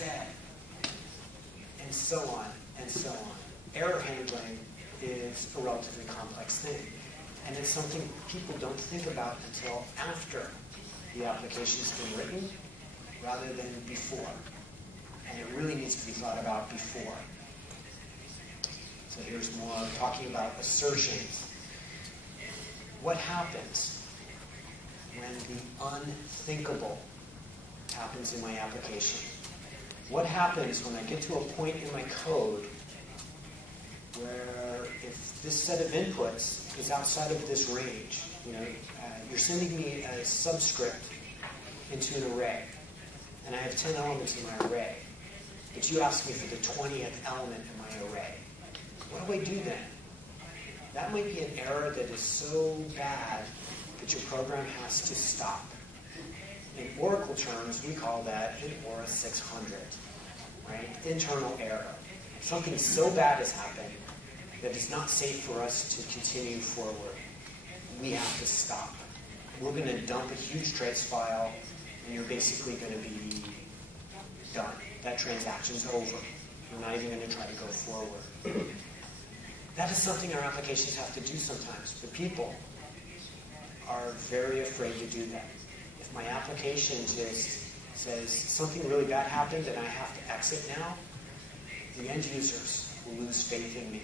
instead. And so on, and so on. Error handling is a relatively complex thing. And it's something people don't think about until after the application's been written, rather than before. And it really needs to be thought about before. So here's more talking about assertions. What happens when the unthinkable happens in my application? What happens when I get to a point in my code where if this set of inputs is outside of this range, you're sending me a subscript into an array, and I have 10 elements in my array, but you ask me for the 20th element in my array. What do I do then? That might be an error that is so bad that your program has to stop. In Oracle terms, we call that an Aura 600, right? Internal error. Something so bad has happened that it's not safe for us to continue forward. We have to stop. We're going to dump a huge trace file, and you're basically going to be done. That transaction's over. We're not even going to try to go forward. That is something our applications have to do sometimes. The people are very afraid to do that. If my application just says something really bad happened and I have to exit now, the end users will lose faith in me.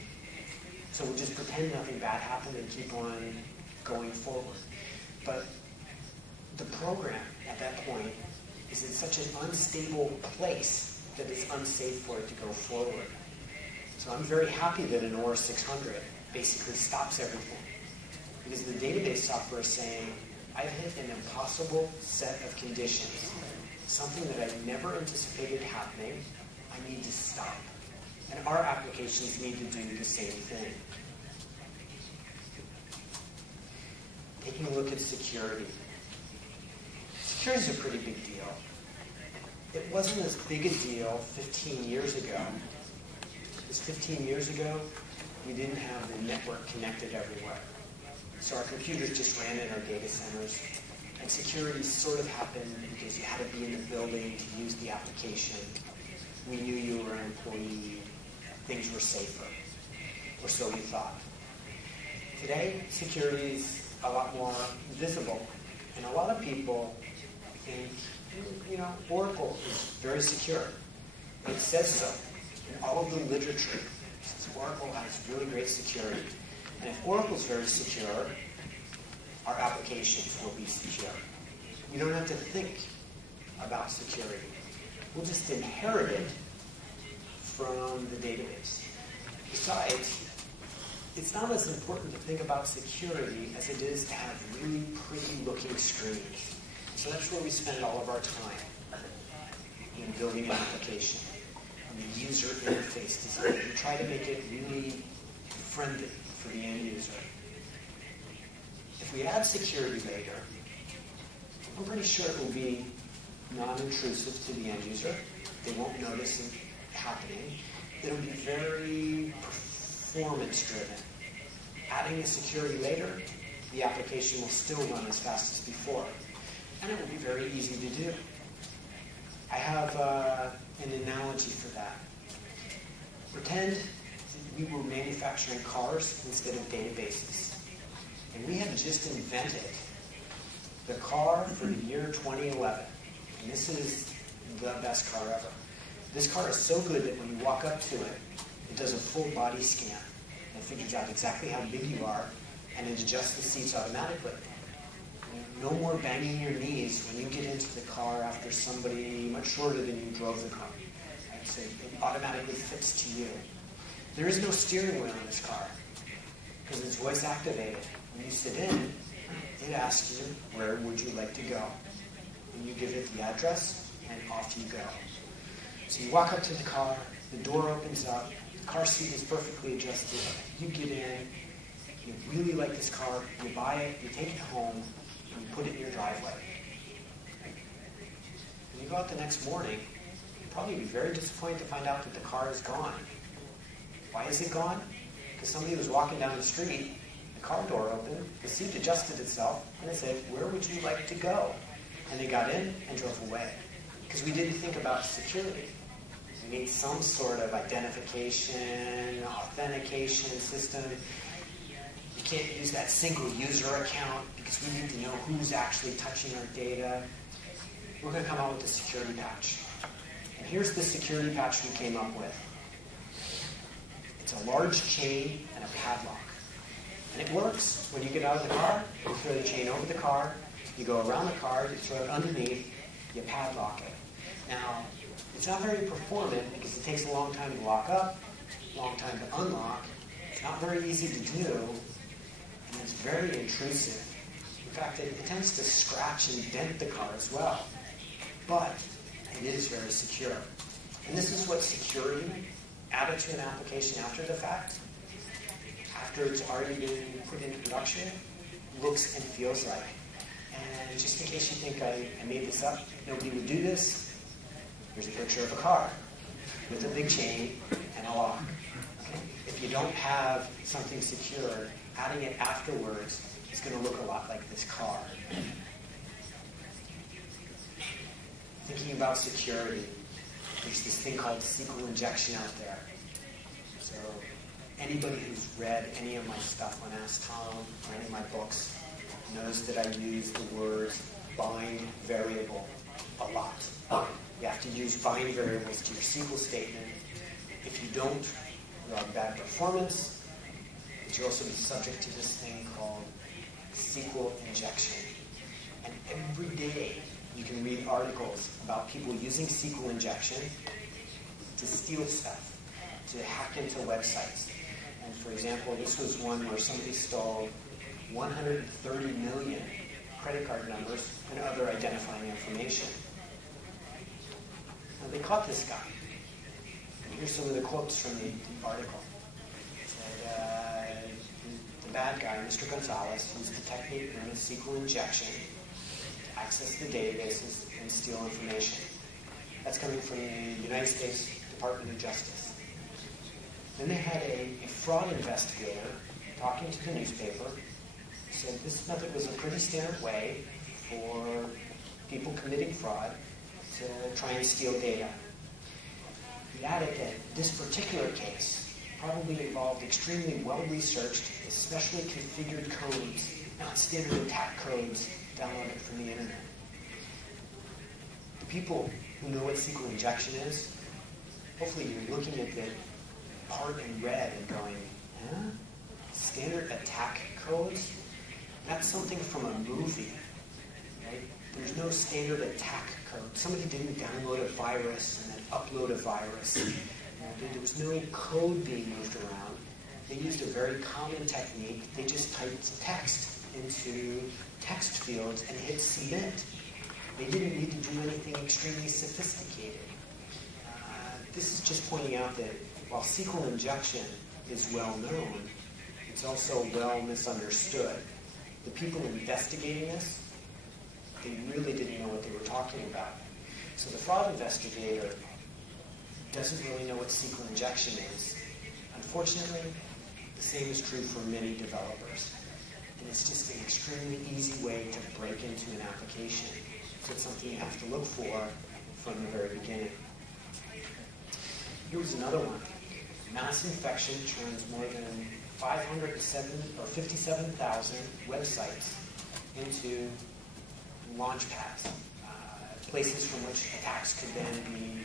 So we'll just pretend nothing bad happened and keep on going forward. But the program at that point is in such an unstable place that it's unsafe for it to go forward. So I'm very happy that an Aura 600 basically stops everything. Because the database software is saying, I've hit an impossible set of conditions, something that I never anticipated happening. I need to stop. And our applications need to do the same thing. Taking a look at security. Security is a pretty big deal. It wasn't as big a deal 15 years ago. Because 15 years ago, we didn't have the network connected everywhere. So our computers just ran in our data centers. And security sort of happened because you had to be in the building to use the application. We knew you were an employee. Things were safer. Or so we thought. Today, security is a lot more visible. And a lot of people think, Oracle is very secure. It says so in all of the literature. It says Oracle has really great security. And if Oracle is very secure, our applications will be secure. We don't have to think about security. We'll just inherit it from the database. Besides, it's not as important to think about security as it is to have really pretty looking screens. So that's where we spend all of our time in building an application. And the user interface design. We try to make it really friendly for the end user. If we add security later, I'm pretty sure it will be non-intrusive to the end user. They won't notice it happening. It'll be very performance-driven. Adding the security later, the application will still run as fast as before. And it will be very easy to do. I have an analogy for that. Pretend we were manufacturing cars instead of databases. And we have just invented the car for the year 2011. And this is the best car ever. This car is so good that when you walk up to it, it does a full body scan. It figures out exactly how big you are, and it adjusts the seats automatically. No more banging your knees when you get into the car after somebody much shorter than you drove the car. Right? So it automatically fits to you. There is no steering wheel in this car because it's voice activated. When you sit in, it asks you, where would you like to go? And you give it the address, and off you go. So you walk up to the car, the door opens up, the car seat is perfectly adjusted, you get in, you really like this car, you buy it, you take it home, and you put it in your driveway. When you go out the next morning, you'll probably be very disappointed to find out that the car is gone. Why is it gone? Because somebody was walking down the street, the car door opened, the seat adjusted itself, and it said, where would you like to go? And they got in and drove away. Because we didn't think about security. We need some sort of identification, authentication system. You can't use that single user account because we need to know who's actually touching our data. We're going to come out with a security patch. And here's the security patch we came up with. It's a large chain and a padlock. And it works. When you get out of the car, you throw the chain over the car, you go around the car, you throw it underneath, you padlock it. Now, it's not very performant because it takes a long time to lock up, a long time to unlock. It's not very easy to do, and it's very intrusive. In fact, it tends to scratch and dent the car as well. But it is very secure. And this is what security added to an application after the fact, after it's already been put into production, looks and feels like. And just in case you think I made this up, nobody would do this, here's a picture of a car with a big chain and a lock. Okay? If you don't have something secure, adding it afterwards is going to look a lot like this car. Thinking about security, there's this thing called SQL injection out there. So anybody who's read any of my stuff on AskTom or any of my books knows that I use the words bind variable a lot. You have to use bind variables to your SQL statement. If you don't, you'll have bad performance, but you'll also be subject to this thing called SQL injection. And every day you can read articles about people using SQL injection to steal stuff, to hack into websites. And for example, this was one where somebody stole 130 million credit card numbers and other identifying information. Now they caught this guy. And here's some of the quotes from the article. It said, the bad guy, Mr. Gonzalez, used the technique known as SQL injection to access the databases and steal information. That's coming from the United States Department of Justice. Then they had a fraud investigator talking to the newspaper, said this method was a pretty standard way for people committing fraud to try and steal data. He added that this particular case probably involved extremely well-researched, especially configured codes, not standard attack codes downloaded from the internet. The people who know what SQL injection is, hopefully you're looking at the part in red and going, huh? Standard attack codes? That's something from a movie, right? There's no standard attack code. Somebody didn't download a virus and then upload a virus. There was no code being moved around. They used a very common technique. They just typed text into text fields and hit submit. They didn't need to do anything extremely sophisticated. This is just pointing out that while SQL injection is well known, it's also well misunderstood. The people investigating this, they really didn't know what they were talking about. So the fraud investigator doesn't really know what SQL injection is. Unfortunately, the same is true for many developers. And it's just an extremely easy way to break into an application. So it's something you have to look for from the very beginning. Here's another one. Mass infection turns more than 57,000 websites into launch pads, places from which attacks could then be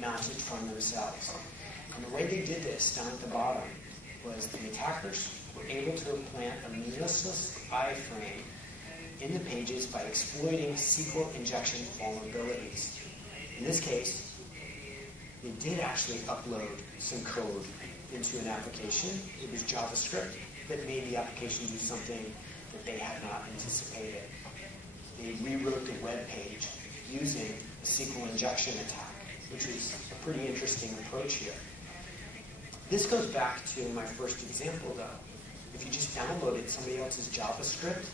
mounted from themselves. And the way they did this down at the bottom was the attackers were able to implant a malicious iframe in the pages by exploiting SQL injection vulnerabilities. In this case, they did actually upload some code into an application. It was JavaScript that made the application do something that they had not anticipated. They rewrote the web page using a SQL injection attack, which is a pretty interesting approach here. This goes back to my first example, though. If you just downloaded somebody else's JavaScript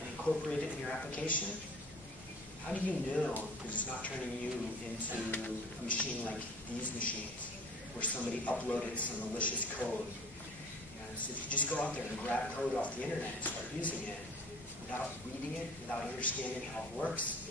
and incorporate it in your application, how do you know that it's not turning you into a machine like these machines, where somebody uploaded some malicious code? So if you just go out there and grab code off the internet and start using it without reading it, without understanding how it works,